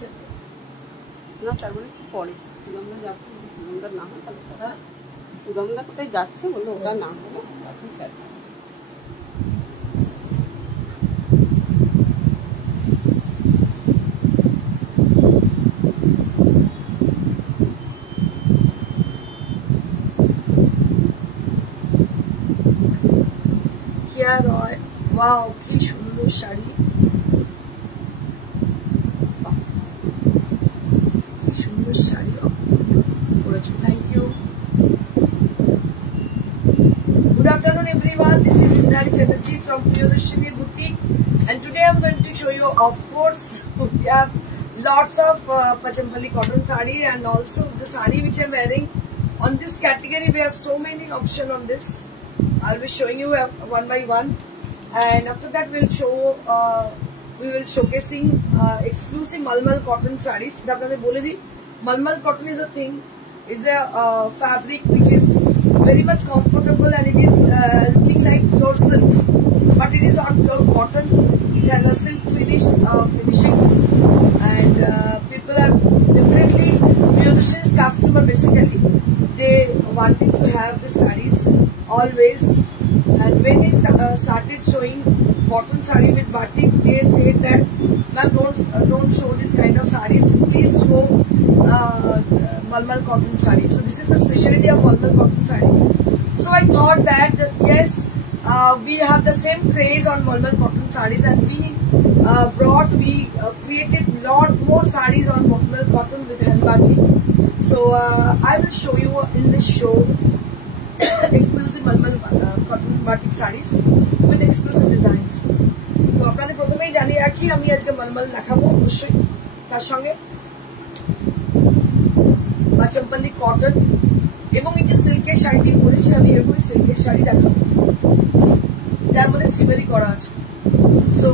সেট না চারবার একটু পরে সুগন্ধা যাচ্ছে, সুগন্ধা না হয় তাহলে সারা সুগন্ধা কোথায় যাচ্ছে বললো ওটা না হলে আপনি স্যার কিয়া রয়, ওয়াও কি সুন্দর শাড়ি, কি সুন্দর শাড়ি পরেছো, thank you. Good afternoon everyone, this is Indranee Chatterjee from Priyadarshini Boutique, and today I'm going to show you, of course, we have lots of Pachampalli cotton sari, and also the sari which I'm wearing. On this category we have so many options on this. I'll be showing you one by one, and after that we will showcasing exclusive Malmal cotton sarees. Malmal cotton is a thing, is a fabric which is very much comfortable, and it is looking like pure silk, but it is not pure cotton. It has a silk finishing, and people are definitely Priyadarshini's customer. Basically, they wanted to have the sarees always, and when they started showing cotton saree with batik, they said that ma'am, don't show this kind of sarees, please show Malmal cotton saree. So this is the specialty of Malmal cotton sarees. So I thought that yes, we have the same craze on Malmal cotton sarees, and we created lot more sarees on Malmal cotton with hand batik. So I will show you in this show exclusive Malmal cotton batik sarees with exclusive designs. তো আপনাদের প্রথমেই জানিয়ে রাখি, আমি আজকে মালমাল দেখাবো অবশ্যই, তার সঙ্গে পাচাম্পাল্লি কটন এবং এই যে সিল্কের শাড়িটি পরেছি আমি, এরকমই সিল্কের শাড়ি দেখাবো যার মধ্যে সিমারি করা আছে। So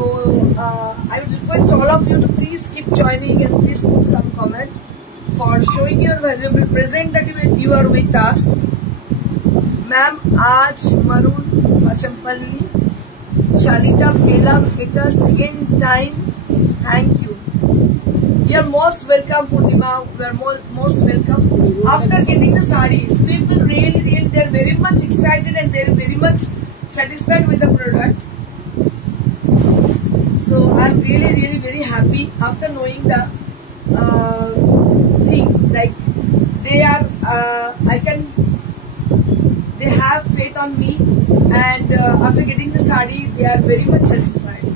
I would request all of you to please keep joining and please put some comment for showing your valuable present that you are with us. Ma'am, आज maroon पाचमपल्ली शाड़ीटा पेलाम, এটা second time, thank you. You are most welcome, Purnima. You are most welcome. After getting the sarees, people really they are very much excited and they are very much satisfied with the product. So I am really very happy after knowing the things like they are. They have faith on me, and after getting the saree, they are very much satisfied.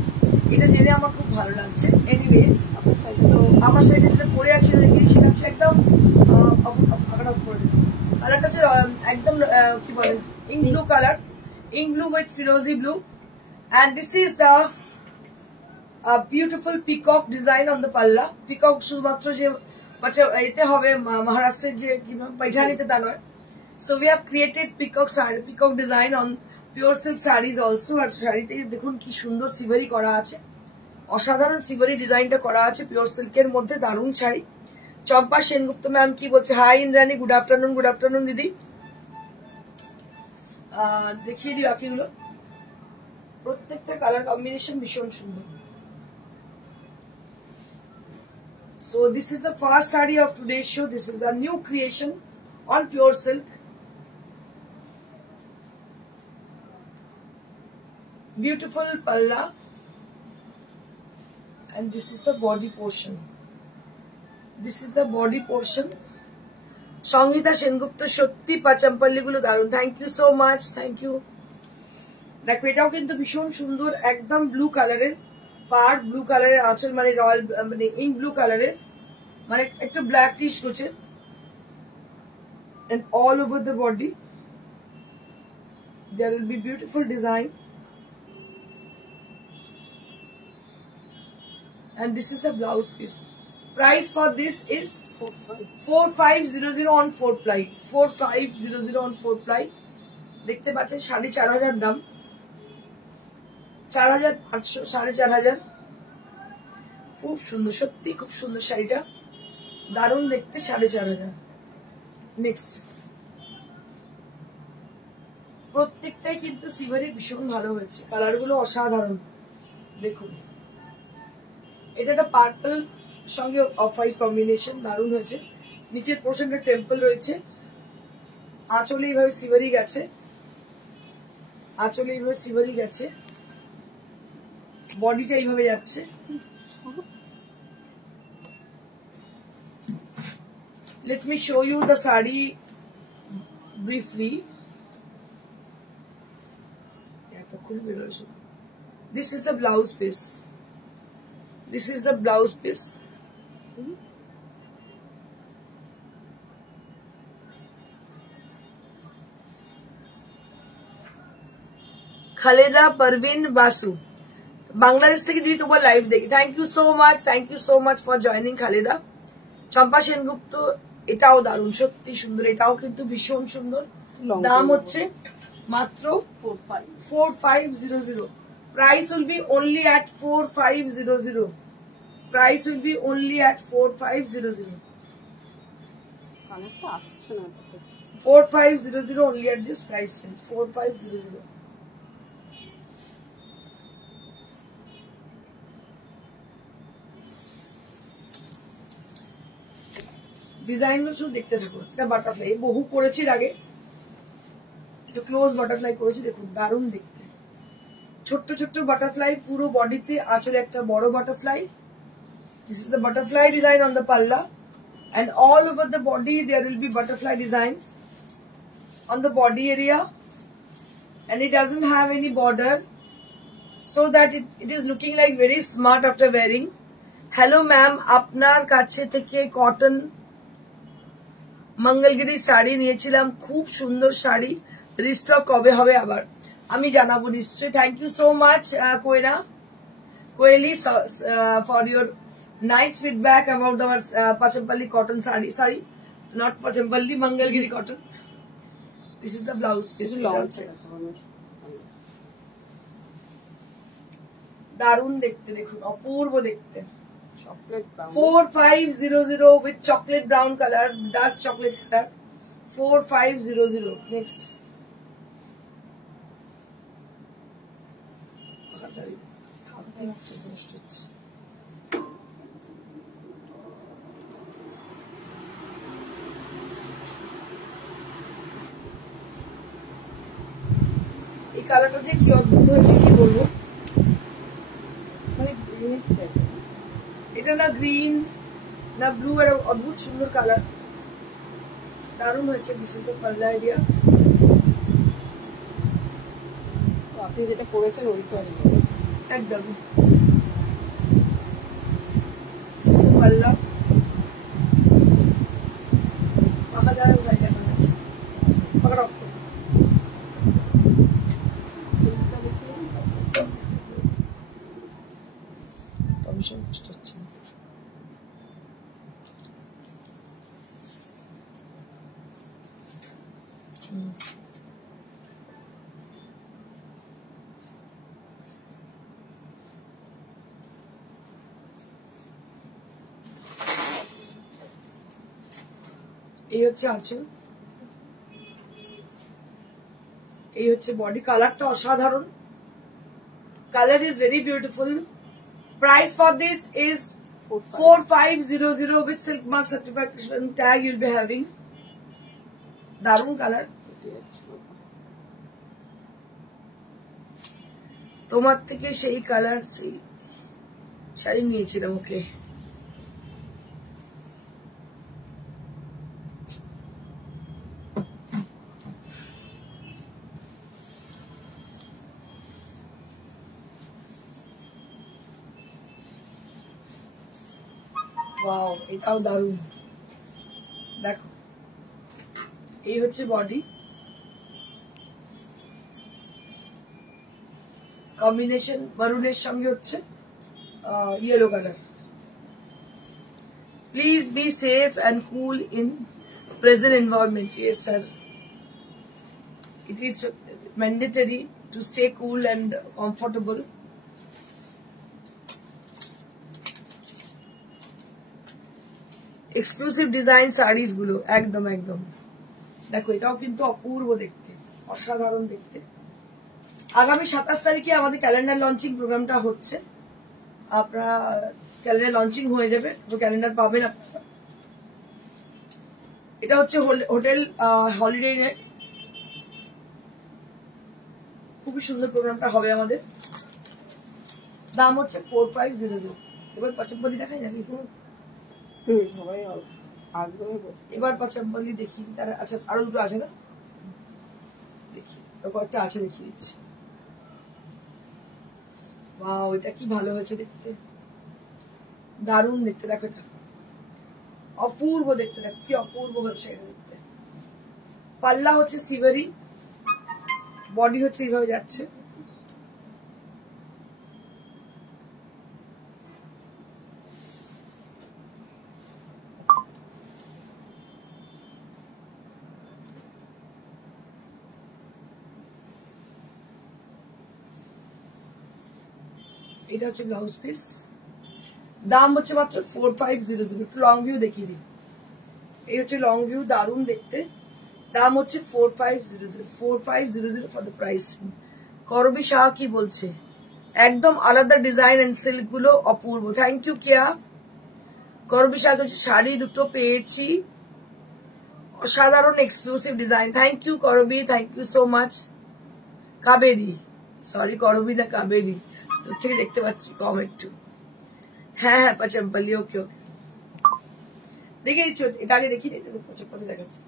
এটা জেনে আমার খুব ভালো লাগছে। Anyways, so আমার সাথে যেটা পরে আছে সেটা হচ্ছে একদম কালারটা হচ্ছে একদম কি বলে ink blue colour, ink blue with ফিরোজি blue, and this is the beautiful peacock design on the palla. Peacock শুধুমাত্র যে এতে হবে মহারাষ্ট্রের যে পাইঠানিতে তা নয়। So we have created peacock design on pure silk sarees also. আর শাড়িতে দেখুন কি সুন্দর সিভারি করা আছে, অসাধারণ সিভারি ডিজাইনটা করা আছে পিওর সিল্কের মধ্যে, দারুণ শাড়ি। চম্পা সেনগুপ্ত ম্যাম কি বলছে? হাই ইন্দ্রাণী, গুড আফটারনুন দিদি। দেখিয়ে দিই বাকিগুলো, প্রত্যেকটা কালার কম্বিনেশন ভীষণ সুন্দর। So this is the first saree of today's show. This is the new creation on pure silk. Beautiful palla, and this is the body portion. Sangeeta Sengupta, সত্যি পাচাম্পাল্লি গুলো দারুণ, thank you so much, thank you. দেখো এটাও কিন্তু ভীষণ সুন্দর, একদম ব্লু কালারের পার, ব্লু কালারের আঁচল, মানে রয়্যাল মানে ইঙ্ক ব্লু কালারের, মানে একটু ব্ল্যাকিশ গোছে, and all over the body there will be beautiful design, and this is the blouse piece. Price for this is 4500 on 4 ply, 4500 on 4 ply. দেখতে পাচ্ছেন 4500 দাম, 4500, 4500, খুব সুন্দর, সত্যি খুব সুন্দর শাড়িটা, দারুণ দেখতে, 4500। নেক্সট, প্রত্যেকটাই কিন্তু সিভারি ভীষণ ভালো হয়েছে, কালার গুলো অসাধারণ। দেখুন এটা একটা পার্পল সঙ্গে অফ হোয়াইট কম্বিনেশন, দারুণ হয়েছে। নিচের পোর্শনটা টেম্পল রয়েছে, আঁচলে এইভাবে সিভারি গেছে, আঁচলে এইভাবে সিভারি গেছে, বডিটা এইভাবে যাচ্ছে। Let me show you the sari briefly. This is the blouse piece. This is the blouse piece. Khaleda পারভিন বাসু, বাংলাদেশ থেকে দিদি তোমার লাইভ দেখি। Thank you so much for joining Khaleda. Champa Sengupta, এটাও দারুণ, সত্যি সুন্দর, এটাও কিন্তু ভীষণ সুন্দর। দাম হচ্ছে মাত্র 4500। Price will B only at 4500। Price will B only at 4500। কানেরটা আসছে না, 4500 only at this price. 4500. ডিজাইন গুলো শুধু দেখতে থাকুন। এটা বাটারফ্লাই বহু করেছি আগে, এটা ক্লোজ বাটারফ্লাই করেছি, দেখুন দারুণ দেখতে। ছোট্ট ছোট্ট বাটারফ্লাই পুরো বডিতে, আঁচলে একটা বড় butterfly. This is the butterfly design on the পাল্লা, and all over the body there will be butterfly designs on the body area, and it doesn't have any border, so that it is looking like very smart after wearing. Hello ma'am, apnar kache theke cotton Mangalagiri শাড়ি নিয়েছিলাম, খুব সুন্দর শাড়ি, রিস্টক কবে হবে আবার আমি জানাবো নিশ্চয়ই। Thank you so much Koyeli for your nice feedback about our Pachampalli cotton sari. Sorry, not Pachampalli, Mangalgiri cotton. This is the blouse piece. দারুণ দেখতে, দেখুন অপূর্ব দেখতে। 4500 with chocolate brown color, dark chocolate color. 4500. Next. এই কালারটা যে কি অদ্ভুত হয়েছে কি বলবো, মানে এটা না গ্রিন না ব্লু, এর অদ্ভুত সুন্দর কালার, দারুণ হয়েছে। দিস ইজ দ্য পাল্লা আইডিয়া। আপনি যেটা করেছেন ওইটা একদম। দিস ইজ দ্য পাল্লা। পাকা যারা উঠাই দেখা যাচ্ছে, পাকা রক্ত। এই হচ্ছে আঁচল, এই হচ্ছে বডি। কালারটা অসাধারণ, colour is very beautiful. Price for this is 4500 with silk mark certification tag you'll be having. দারুণ কালার। তোমার থেকে সেই কালার সেই শাড়ি নিয়েছিলাম। ওকে, ওয়াও, এটাও দারুণ। দেখো এই হচ্ছে বডি, কম্বিনেশন মারুনের সঙ্গে হচ্ছে yellow colour. Please be safe and cool in present environment. Yes sir, it is mandatory to stay cool and comfortable. Exclusive design saris গুলো একদম একদম। দেখো এটাও কিন্তু অপূর্ব দেখতে, অসাধারণ দেখতে। আগামী 27 তারিখে আমাদের ক্যালেন্ডার লঞ্চিং প্রোগ্রামটা হচ্ছে, আপনারা ক্যালেন্ডার লঞ্চিং হয়ে যাবে, তো ক্যালেন্ডার পাবেন আপনারা। এটা হচ্ছে হোটেল হলিডে ইন, খুবই সুন্দর প্রোগ্রামটা হবে আমাদের। দাম হচ্ছে 4500। এবার পচম্পলি দেখাই যাবে। সবাই আগ্রহে বসে। এবার পচম্পলি দেখি তারা। আচ্ছা আরো দুটো আছে না, দেখি কয়েকটা আছে, দেখিয়ে দিচ্ছি। ওয়াও, এটা কি ভালো হয়েছে দেখতে, দারুণ দেখতে। দেখো এটা অপূর্ব দেখতে, দেখো কি অপূর্ব হচ্ছে এটা দেখতে। পাল্লা হচ্ছে সিভারি, বডি হচ্ছে এইভাবে যাচ্ছে। এটা হচ্ছে ব্লাউজ পিস, দাম হচ্ছে মাত্র 4500। একটু লং ভিউ দেখিয়ে দিই। এই হচ্ছে লং ভিউ, দারুণ দেখতে। দাম হচ্ছে 4500, 4500 ফর দ্য প্রাইস। করবি শাহ কি বলছে, একদম আলাদা ডিজাইন এন্ড সিল্ক গুলো অপূর্ব। থ্যাংক ইউ কেয়া। করবি শাহ হচ্ছে শাড়ি দুটো পেয়েছি, অসাধারণ এক্সক্লুসিভ ডিজাইন। থ্যাংক ইউ করবি, thank you so much. Kaberi, sorry করবি না কাবেরি, তোর থেকে দেখতে পাচ্ছি কম একটু। হ্যাঁ হ্যাঁ পচম্পলি, ওকে ওকে দেখে দিচ্ছি। এটা আগে দেখি, পচম্পলি দেখাচ্ছি।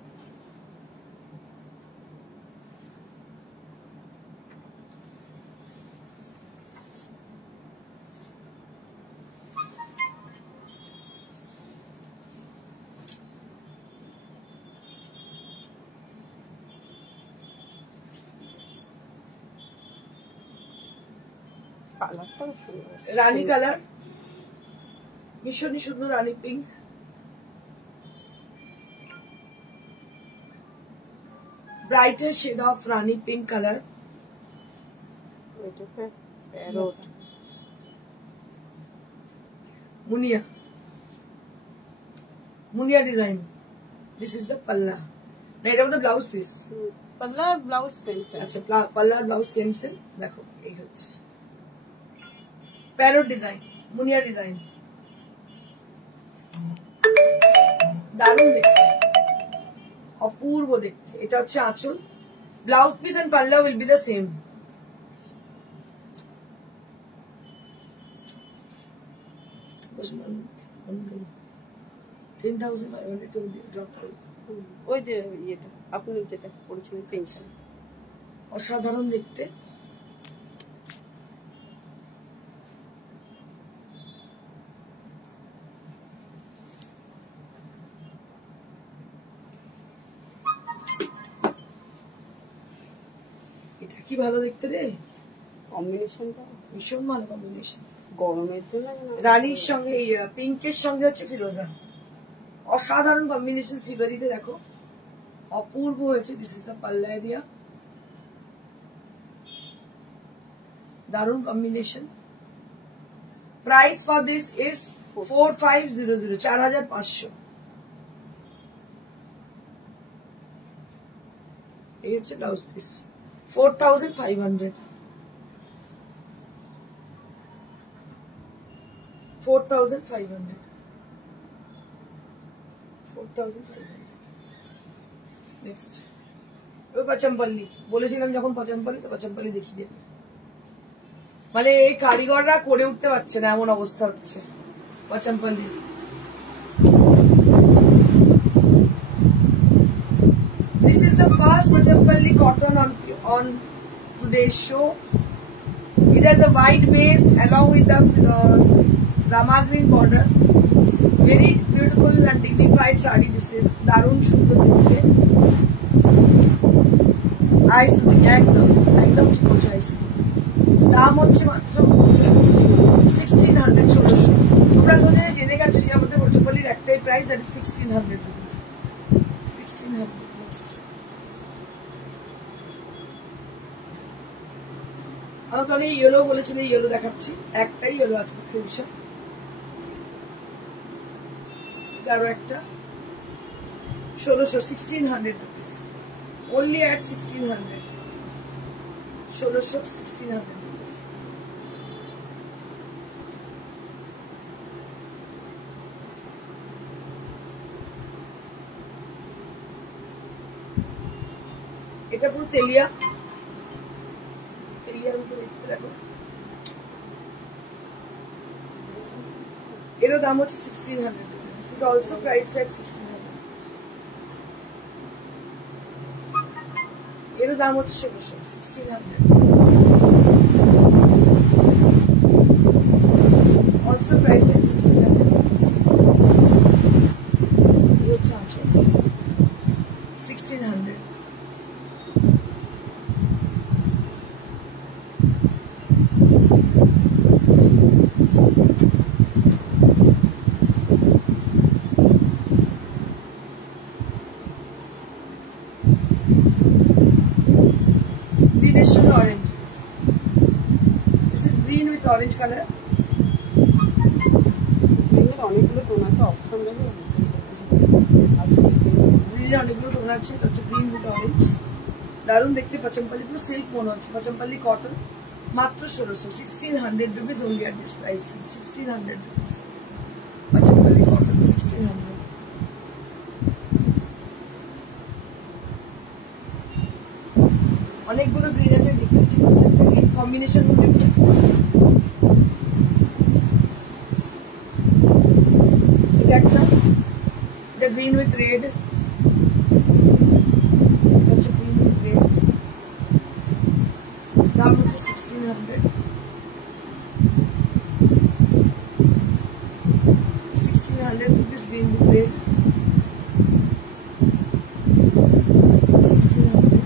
কালারটাও সুন্দর, রানী কালার, ভীষণই সুন্দর rani pink. Brighter shade of rani pink colour. ওইটাতে প্যারোট, মুনিয়া, মুনিয়া design. This is the palla, না এটা মধ্যে blouse piece. Palla blouse same same. আচ্ছা পাল্লা ব্লাউজ সেম সেম। দেখো এই হচ্ছে প্যারোট ডিজাইন, মুনিয়া ডিজাইন, দারুণ দেখতে, অপূর্ব দেখতে। এটা হচ্ছে আঁচল, ব্লাউজ পিস এন্ড পাল্লা উইল বি দ্য সেম। ওই যে ইয়েটা আপনি যেটা করেছিলেন পেনশন, অসাধারণ দেখতে। এটা কি ভালো দেখতে রে, কম্বিনেশনটা ভীষণ ভালো কম্বিনেশন। গরমের জন্য রানীর সঙ্গে এই পিঙ্কের সঙ্গে হচ্ছে ফিরোজা, অসাধারণ কম্বিনেশন। সিভারিতে দেখো অপূর্ব হয়েছে। দিস ইজ দ্য পাল্লা এরিয়া, দারুণ combination. Price for this is 4500, 4500। এই হচ্ছে ব্লাউজ পিস, 4500, 4500, 4500। নেক্সট পচম্পল্লি, বলেছিলাম যখন পচম্পল্লি, তো পচম্পল্লি দেখিয়ে দিই। মানে এই কারিগররা করে উঠতে পারছে না, এমন অবস্থা হচ্ছে পচম্পল্লি। This is the first Pochampalli cotton on today's show. It has a wide waist along with the Rama green border. Very beautiful and dignified sari. This is darun shundar dekte. আইসুনি একদম একদম ঠিক হচ্ছে আইসুনি। দাম হচ্ছে মাত্র 1600, 1600। তোমরা তো জেনে গেছো যে আমাদের পচম্পল্লির একটাই প্রাইস, দ্যাট ইজ 1600 রুপিস। 1600। নেক্সট আমাকে অনেক ইয়েলো বলেছিল, ইয়েলো দেখাচ্ছি। একটাই ইয়েলো আছে ভীষণ, আরো একটা 1600, 1600 রুপিস only at 1600, 1600, 1600 rupees. এটা পুরো তেলিয়া, তেলিয়ার মতো দেখতে দেখো। এরও দাম হচ্ছে 1600 rupees. This is also priced at 1600. এরও দাম হচ্ছে 1600. Also priced at 1600 rupees. ये अच्छा अच्छा 1600. Greenish and orange. This is green with orange color. গ্রিনের অনেকগুলো টোন আছে, অপশন দেবে। গ্রিনের অনেকগুলো টোন আছে, এটা হচ্ছে গ্রিন উইথ অরেঞ্জ। দারুণ দেখতে, পচমপল্লি পুরো সিল্ক মনে হচ্ছে, পচমপল্লি কটন, মাত্র 1600, 1600 rupees only at this price. 1600 rupees. পচমপল্লি কটন 1600. অনেকগুলো গ্রিন আছে, দেখতে দিচ্ছি কম্বিনেশন গুলো। এটা একটা, এটা গ্রিন উইথ রেড, হচ্ছে গ্রিন উইথ রেড, দাম হচ্ছে 1600. 1600 rupees green with red. 1600.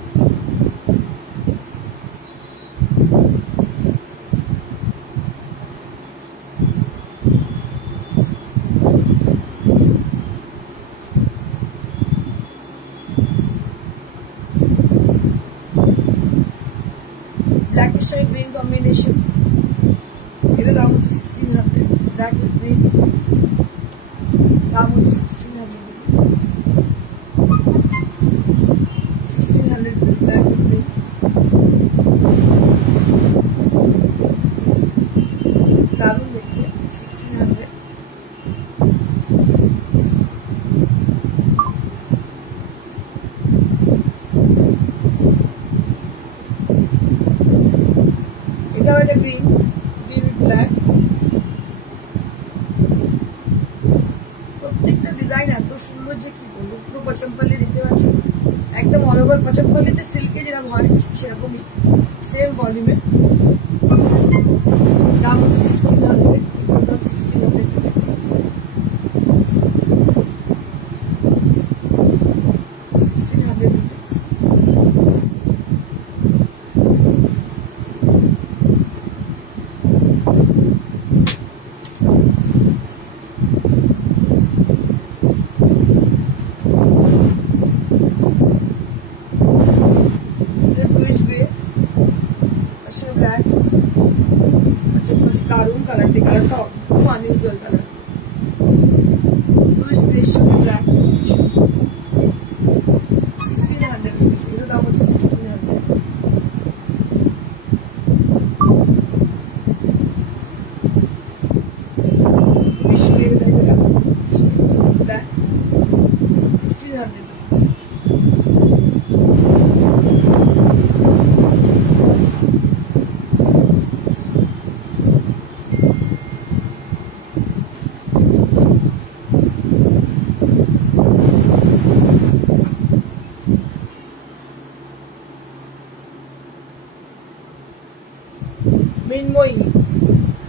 Blackish and green combination. It is around 1600. Black with green. Around 1600 rupees. 1600 rupees black with green. Darun देखिए 1600. এটাও একটা গ্রিন, গ্রিন উইথ ব্ল্যাক। প্রত্যেকটা ডিজাইন এত সুন্দর যে কি বলবো, পুরো পচমপল্লি দেখতে পাচ্ছেন, একদম অল ওভার পচমপল্লিতে সিল্কে যেরকম হয় ঠিক সেরকমই, সেম ভলিউমে। দাম হচ্ছে 1600. 1600 rupees. 1600 rupees. Bluish grey, Ashur black, दारुण कलर, कलर का unusual colour, bluish grey sugar black. 1600 rupees. ये दाम होता है 1600. bluish grey black. 1600 rupees.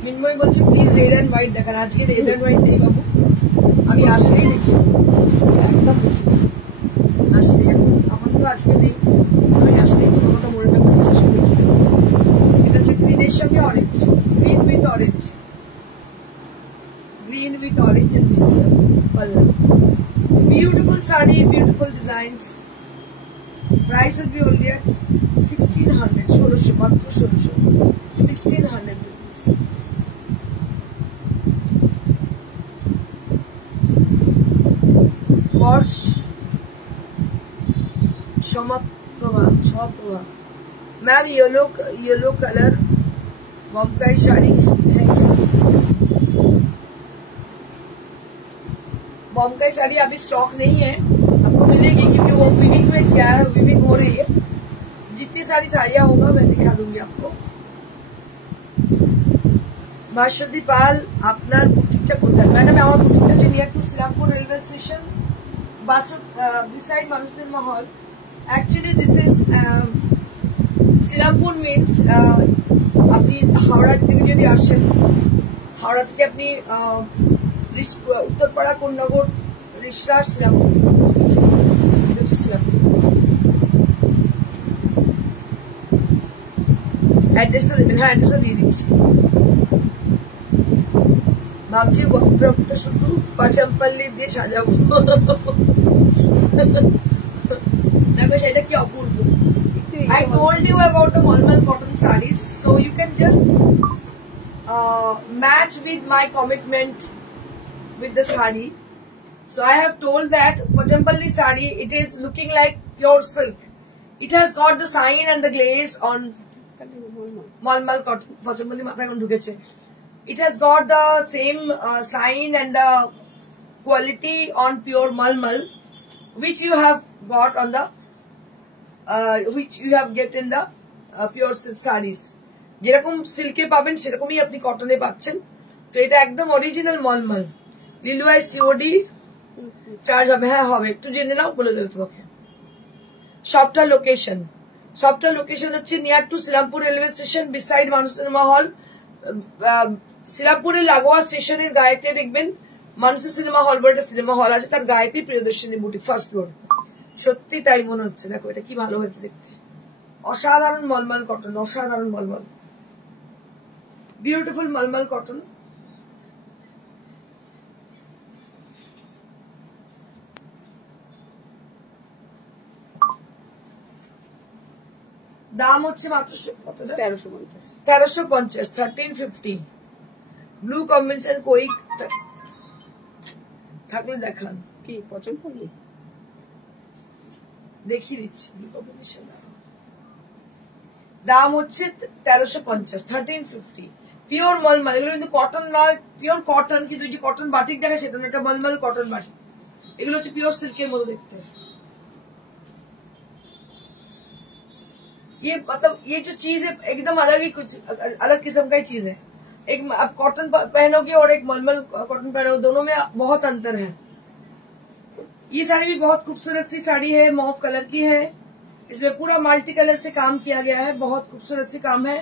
মিনময়ী বলছে প্লিজ রেড অ্যান্ড হোয়াইট দেখান। আজকে রেড অ্যান্ড হোয়াইট নেই বাবু, আমি আসলেই দেখি, একদম দেখি আসলে, আমার তো আজকে নেই, আমি আসলেই কোনো কথা মনে থাকবো, নিশ্চয়ই দেখি। এটা হচ্ছে গ্রিনের সঙ্গে orange, green with orange, green with orange and this is the palla. Beautiful sari, beautiful designs. Price will be only at 1600. 1600, মাত্র 1600. 1600 rupees. वर्ष समाप्रभा, ma'am yellow colour Bombay sari है क्या? बॉम्बे साड़ी अभी स्टॉक नहीं है, आपको मिलेगी क्योंकि वो विविंग में क्या है, विविंग हो रही है, जितनी सारी साड़ियां होगा मैं दिखा दूंगी आपको। মার্শাদি পাল, আপনার বুটিকটা কোথায়? ম্যাডাম আমার বুটিকটা হচ্ছে near to Serampore railway station, beside Manush cinema hall. Actually this is Serampore means আপনি হাওড়া থেকে যদি আসেন, হাওড়া থেকে আপনি উত্তরপাড়া কোন্নগর রিসরা শ্রীরামপুর, শ্রীরামপুর অ্যাড্রেসটা দেবেন। হ্যাঁ অ্যাড্রেসটা দিয়ে দিচ্ছি। ভাবছি ওয়ার্কশপটা শুধু পাচামপল্লি দিয়ে সাজাবো। দেখো সেটা কি অপূর্ব। I told you about the Malmal cotton sarees, so you can just match with my commitment with the saree. So I have told that Pachampalli saree, it is looking like pure silk. It has got the sign and the glaze on Malmal cotton. Pachampalli matha ekon dhukeche. It has got the same sign and the quality on pure Malmal, which you have got on the which you have get in the pure silk sarees. যেরকম সিল্কে পাবেন সেরকমই আপনি কটনে পাচ্ছেন। তো এটা একদম অরিজিনাল মলমল। লিলুয়াই সিওডি চার্জ হবে? হ্যাঁ হবে, একটু জেনে নাও, বলে দেবো তোমাকে। শপটার লোকেশন হচ্ছে near to Serampore railway station, beside Manush cinema hall. শ্রীরামপুরের লাগোয়া স্টেশনের গায়েতে দেখবেন মানুষ সিনেমা হল বলে একটা সিনেমা হল আছে, তার গায়েতে প্রিয়দর্শিনী বুটিক, ফার্স্ট ফ্লোর। সত্যি তাই মনে হচ্ছে। দেখো এটা কি ভালো হয়েছে দেখতে, অসাধারণ মলমল কটন, অসাধারণ মলমল, বিউটিফুল মলমল কটন। দাম হচ্ছে মাত্র কতটা? 1350, 1350। ব্লু কম্বিনেশন কই থাকলে দেখান। কি পছন্দ করলি? দেখিয়ে দিচ্ছি ব্লু কম্বিনেশন। দাম হচ্ছে 1350, 1350। পিওর মলমল, এগুলো কিন্তু কটন নয়, পিওর কটন, কিন্তু যে কটন বাটিক দেখে সেটা না, এটা মলমল কটন বাটিক। এগুলো হচ্ছে পিওর সিল্কের মতো দেখতে। ये मतलब ये जो चीज है एकदम अलग ही, कुछ अलग किस्म का ही चीज है। एक आप कॉटन पहनोगे और एक मलमल कॉटन पहनोगे, दोनों में बहुत अंतर है। ये साड़ी भी बहुत खूबसूरत सी साड़ी है, मॉव कलर की है। इसमें पूरा मल्टी कलर से काम किया गया है, बहुत खूबसूरत सी काम है।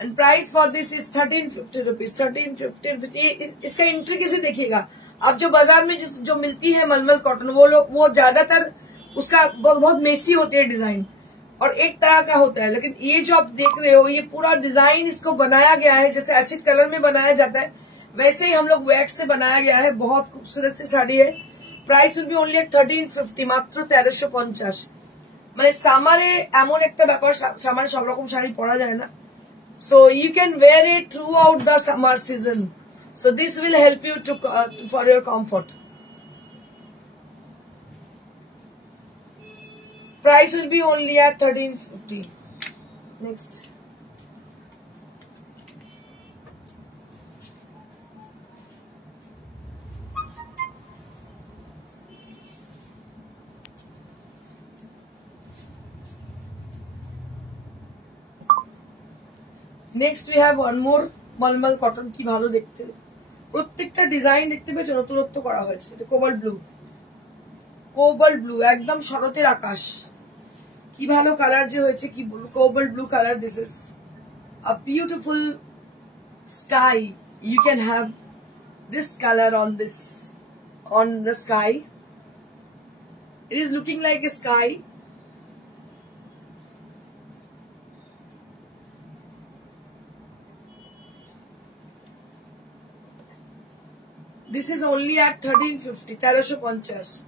And price for this is 1350 रुपीज, 1350 रुपीज। इसका इंट्रिकेसी देखिएगा आप। जो बाजार में जो मिलती है मलमल कॉटन, वो ज्यादातर उसका बहुत मेसी होती है डिजाइन, और एक तरह का होता है। लेकिन ये जो आप देख रहे हो, ये पूरा डिजाइन इसको बनाया गया है जैसे एसिड कलर में बनाया जाता है, वैसे ही हम लोग वैक्स से बनाया गया है। बहुत खूबसूरत सी साड़ी है। प्राइस विल बी ओनली 1350, মাত্র 1350। মানে সামারে এমন একটা ব্যাপার, সামারে সব রকম শাড়ি পরা যায় না। So you can wear it throughout the summer season. So this will help you to for your comfort. Price will be only at 1350. Next. Next we have one more mulmul cotton. কি ভালো দেখতে, প্রত্যেকটা ডিজাইন দেখতে পেয়েছো নতুনত্ব করা হয়েছে। এটা কোবাল্ট ব্লু, একদম শরতের আকাশ। কি ভালো কালার যে হয়েছে, কি cobalt blue colour. This is a beautiful sky. You can have this colour on the sky. It is looking like a sky. This is only at 1350, 1350।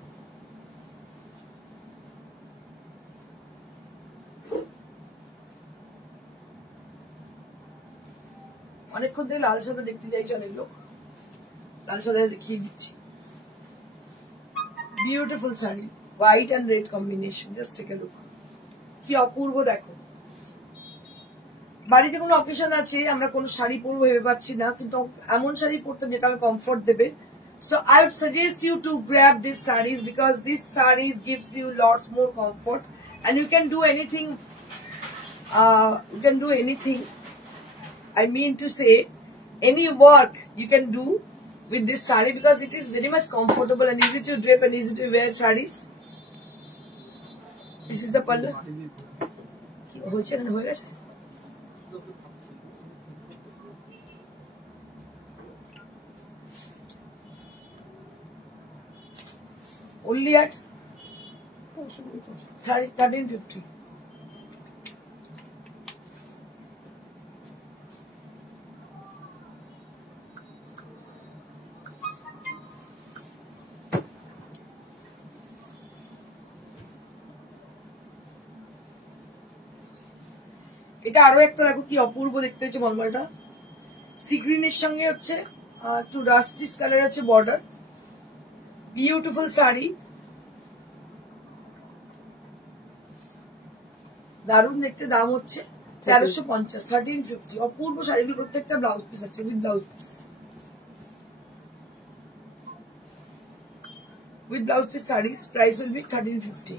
অনেকক্ষণ ধরে লাল সাদা দেখতে চাইছে অনেক লোক, লাল সাদা দেখিয়ে দিচ্ছি। Beautiful sari, white and red combination. Just take a look, কি অপূর্ব দেখো। বাড়িতে কোনো অকেশন আছে, আমরা কোনো শাড়ি পরবো ভেবে পাচ্ছি না, কিন্তু এমন শাড়ি পরতে যেটা আমাকে কমফর্ট দেবে। So I would suggest you to grab these sarees because these sarees gives you lots more comfort and you can do anything. You can do anything. I mean to say, any work you can do with this sari because it is very much comfortable and easy to drape and easy to wear sarees. This is the pallu. Only at 1350. এটা আরো একটা দেখো কি অপূর্ব দেখতে হচ্ছে মলমলটা সি গ্রিনের সঙ্গে হচ্ছে একটু রাস্টিশ কালার হচ্ছে বর্ডার বিউটিফুল শাড়ি দারুণ দেখতে দাম হচ্ছে 1350 1350 অপূর্ব শাড়িগুলো প্রত্যেকটা ব্লাউজ পিস আছে with blouse piece sarees price will be 1350.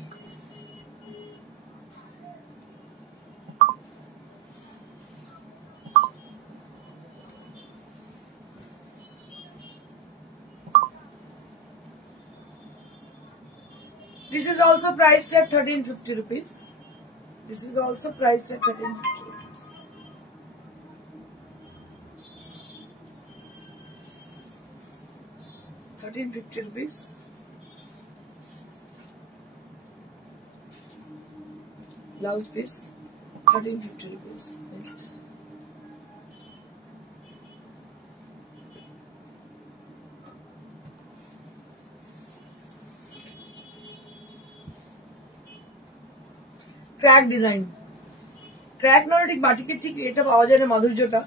This is also priced at 1350 rupees. This is also priced at 1350 rupees. ₹1350. Blouse piece, 1350 rupees. Next. Crack design crack নয় ঠিক বাটিকের ঠিক এটা পাওয়া যায় না মাধুর্যটা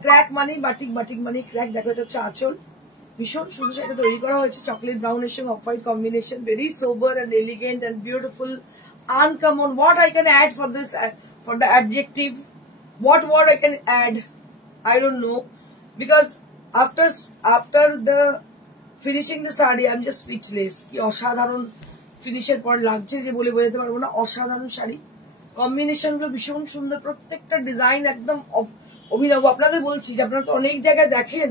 ক্র্যাক মানে বাটিক বাটিক মানে ক্র্যাক দেখো এটা হচ্ছে আঁচল ভীষণ সুন্দর এটা তৈরি করা হয়েছে চকলেট ব্রাউনের সঙ্গে off white combination very sober and elegant and beautiful uncommon. What I can add for this for the adjective, what word I can add, I don't know, because after the finishing the saree I'm just speechless ki অসাধারণ ফিনিশের পর লাগছে যে বলে বোঝাতে পারবো না অসাধারণ শাড়ি কম্বিনেশন গুলো ভীষণ সুন্দর প্রত্যেকটা ডিজাইন একদম অভিনব আপনাদের বলছি যে আপনারা তো অনেক জায়গায় দেখেন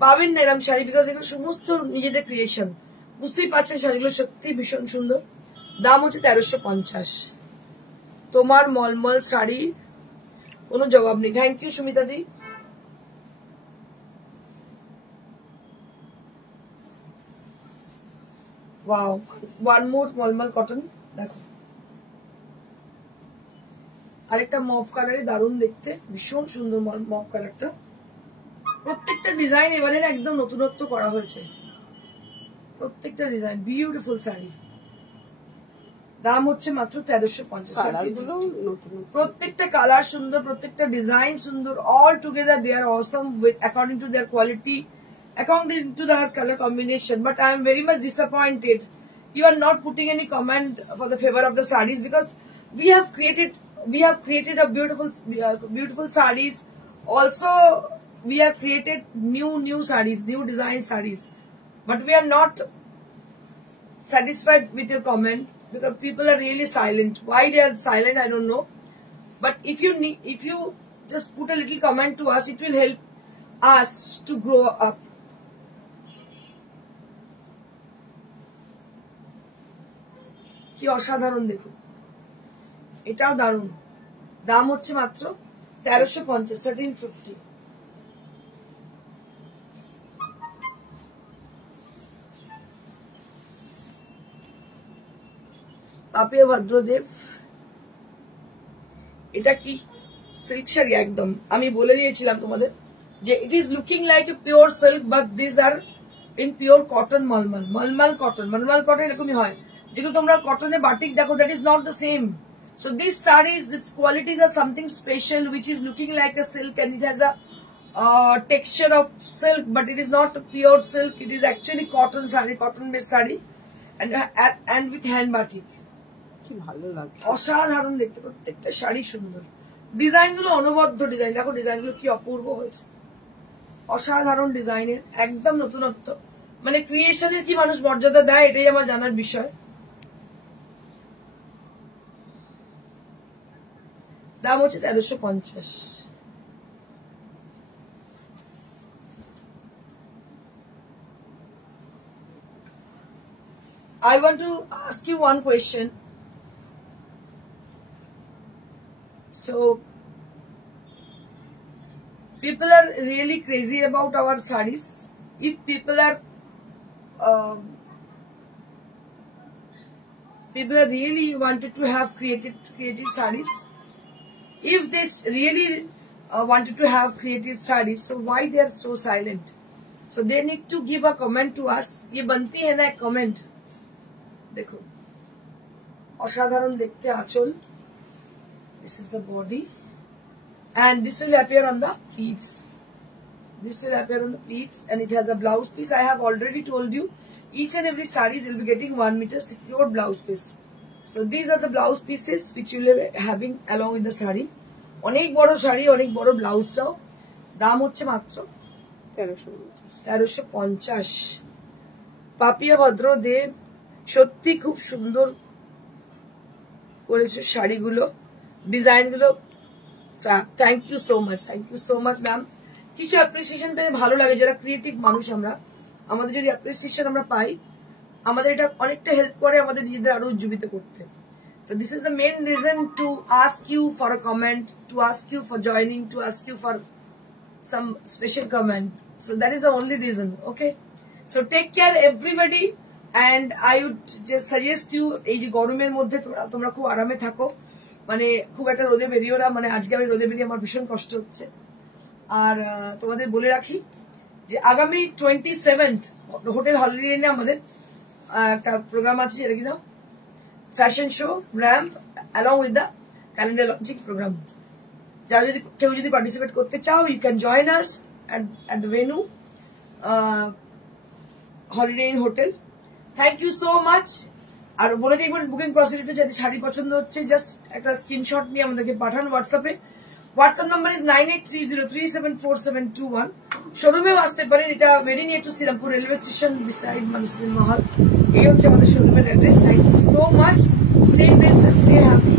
পাবেন না এরকম শাড়ি বিকজ এগুলো সমস্ত নিজেদের ক্রিয়েশন বুঝতেই পারছেন শাড়িগুলো সত্যি ভীষণ সুন্দর দাম হচ্ছে 1350 তোমার মলমল শাড়ি কোনো জবাব নেই thank you Sumita di wow one more mulmul cotton দেখো আরেকটা মফ কালারে দারুণ দেখতে ভীষণ সুন্দর মফ কালারটা প্রত্যেকটা ডিজাইন এবারে একদম নতুনত্ব করা হয়েছে প্রত্যেকটা ডিজাইন বিউটিফুল শাড়ি দাম হচ্ছে মাত্র 1350 প্রত্যেকটা কালার সুন্দর প্রত্যেকটা ডিজাইন সুন্দর all together they are awesome with according to their quality according to the color combination but I am very much disappointed you are not putting any comment for the favor of the sarees because we have created a beautiful sarees also we have created new sarees new design sarees but we are not satisfied with your comment because people are really silent why they are silent I don't know but if you just put a little comment to us it will help us to grow up কি অসাধারণ দেখুন এটাও দারুণ দাম হচ্ছে মাত্র 1350 1350 পাপিয়া ভদ্রদেব এটা কি সিল্ক শাড়ি একদম আমি বলে দিয়েছিলাম তোমাদের যে it is looking like a pure silk but this are in pure cotton mulmul cotton এরকমই হয় যেগুলো তোমরা কটনে বাটিক দেখো that is not the same so this saris this qualities are something special which is looking like a silk and it has a texture of silk but it is not pure silk it is actually cotton sari cotton base sari and with hand batik কি ভালো লাগছে অসাধারণ দেখতে প্রত্যেকটা শাড়ি সুন্দর ডিজাইন গুলো অনবদ্য ডিজাইন দেখো ডিজাইন গুলো কি অপূর্ব হয়েছে অসাধারণ ডিজাইনের একদম নতুনত্ব মানে ক্রিয়েশনের কি মানুষ মর্যাদা দেয় এটাই আমার জানার বিষয় দাম হচ্ছে 1350। I want to ask you one question. So, people are really crazy about our sarees. If people are really wanted to have creative sarees, if they really wanted to have creative sarees, so why they are so silent? So they need to give a comment to us. ये बनती है ना एक comment. देखो, असाधारण देखते आंचल. This is the body, and this will appear on the pleats. This will appear on the pleats, and it has a blouse piece. I have already told you, each and every sarees will be getting 1 meter secure blouse piece. So these are the blouse pieces which you will be having along with the saree. অনেক বড় শাড়ি, অনেক বড় ব্লাউজটাও। দাম হচ্ছে মাত্র 1350। পাপিয়া ভদ্র দেব, সত্যি খুব সুন্দর করেছে শাড়িগুলো, ডিজাইনগুলো। Thank you so much, thank you so much ma'am. কিছু অ্যাপ্রিসিয়েশন পেয়ে ভালো লাগে, যারা ক্রিয়েটিভ মানুষ আমরা, আমাদের যদি অ্যাপ্রিসিয়েশন আমরা পাই, আমাদের এটা অনেকটা হেল্প করে আমাদের নিজেদের আরো উজ্জীবিত করতে। So this is the main reason to ask you for a comment, to ask you for joining, to ask you for some special comment. So that is the only reason, okay? So take care everybody, and I would just suggest you, এই যে গরমের মধ্যে তোমরা খুব আরামে থাকো, মানে খুব একটা রোদে বেরিও না। মানে আজকে আমি রোদে বেরিয়ে আমার ভীষণ কষ্ট হচ্ছে। আর তোমাদের বলে রাখি যে আগামী 27th হোটেল হলিডে ইনে আমাদের একটা প্রোগ্রাম আছে, যেটা কি না fashion show ramp along with the calendar launching program. যারা যদি কেউ যদি পার্টিসিপেট করতে চাও, you can join us at the venue holiday in hotel. Thank you so much. আর বলে দেখবেন বুকিং প্রসিডিউরটা, যদি শাড়ি পছন্দ হচ্ছে জাস্ট একটা স্ক্রিনশট নিয়ে আমাদেরকে পাঠান হোয়াটসঅ্যাপে। WhatsApp number is 9830374721। শোরুমেও আসতে পারেন, এটা very near to Serampore railway station beside মানুষের মহল। এই হচ্ছে আমাদের শোরুমের address. Thank you so much. Stay best, stay happy.